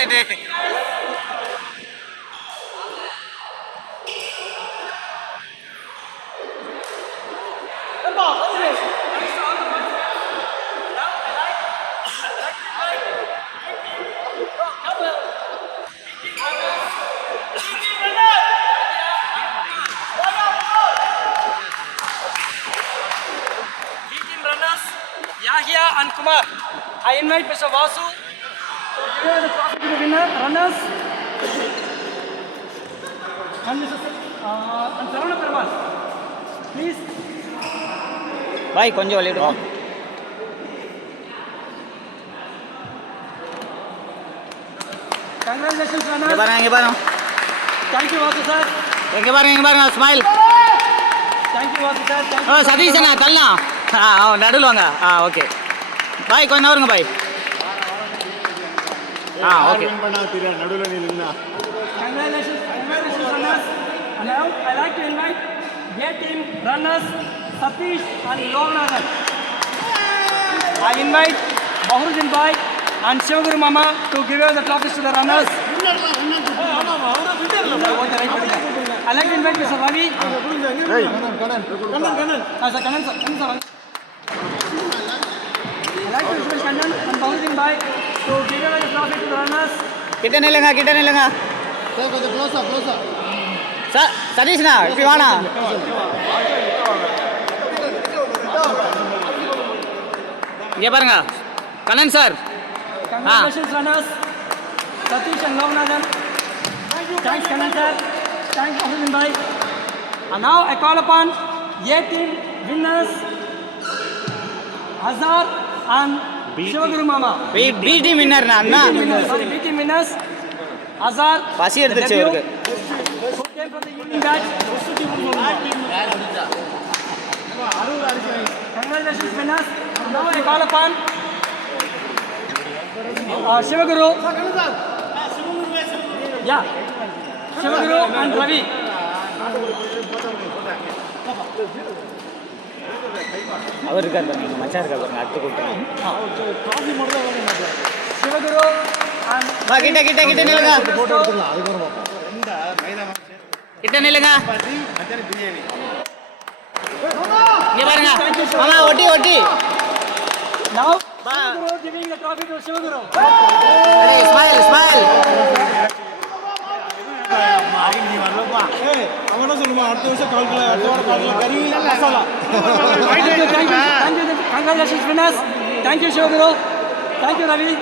வந்துட்டு. Yahya and Kumar. I invite Mr. Vasu to give the trophy to the winner, runners. And Mr. And Saravana Perumal. Please. பாய் கொஞ்சம் விளையாடுவோம். Congratulations, runners. இங்க பாருங்க. Thank you, Vasu sir. இங்க பாருங்க smile. Thank you, Vasu sir. ஓ சதீஷ் அண்ணா தள்ளலாம். நடுவில் வாங்க. Okay bye கொஞ்சம் நவருங்க பாய். ஓகே நடுவில் நில்லுங்க. Congratulations, runners. And now I like to invite A team runners Satish and Loganathan. I invite Bahruddin Bhai and Shivaguru Mama to give away the trophies to the runners. I like to invite Mr. Ravi. Kanan. Sir, Kanan sir. I like to invite Kanan and Bahruddin Bhai to give away the trophy to the runners. கிட்ட நில்லுங்க. Sir, கொஞ்சம் closer. சதீஷ்ண்ணா இப்படி வாண்ணா. இங்கே பாருங்க Kannan sir. Congratulations, runners. Satish and Loganathan. Thanks, Kanan sir. Thanks, Bahruddin Bhai. And now I call upon A team winners Azhar and Shivaguru Mama. B team வின்னர்ண்ணா அண்ணா. B team winners Azhar. பசி எடுத்துச்சு அவருக்கு. Who came from the evening batch? Congratulations, winners. Now I call upon Shivaguru. Yeah, Shivaguru and Ravi. அவர் இருக்கார் பாருங்க, மச்சான் இருக்கார் பாருங்க, அடுத்து கூப்பிட்டேன். Shivaguru and கிட்ட நில்லுங்க. கிட்ட நில்லுங்க. இங்க பாருங்க மாமா ஒட்டி. now Shivaguru giving the trophy to Shivaguru. Smile. அவன சொல்லுமா அடுத்த வருஷம் கால்கல கறி masala. Thank you. Congratulations, winners. Thank you, Shivaguru. Thank you, Ravi.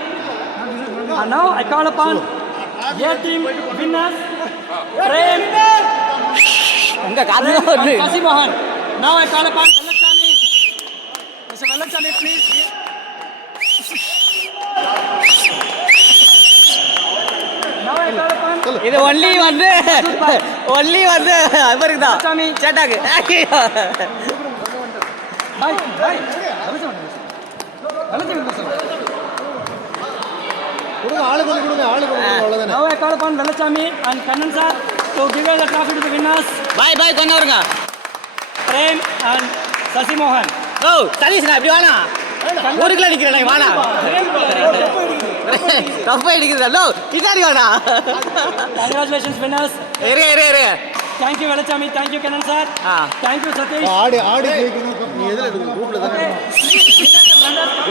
And now I call upon A team winners Prem உங்க காதுல வருது. Kasi Mohan. Now I call upon Velachami. Mr. Velachami, please. Now I call upon இது ஒன்லி வந்து அவருக்கு தான் சேட்டாக்கு. Bye. Now I call upon Velachami and Kannan sir to give away the trophy to the winners. பாய் கொஞ்சம் வருங்க. Prem and Sasi Mohan. ஓ சதீஷ்ண்ணா இப்படி வாண்ணா. ஊருக்குள்ள நிக்கிறேன் வாண்ணா. தப்பா அடிக்கிறதோ பின்னாடி வாண்ணா. Congratulations, winners. இரு. Thank you, Velachami. Thank you, Kannan sir. Thank you, Satish. ஆடி ஜெயிக்கணும். நீ எதுல குரூப்ல தானே. Okay. Please,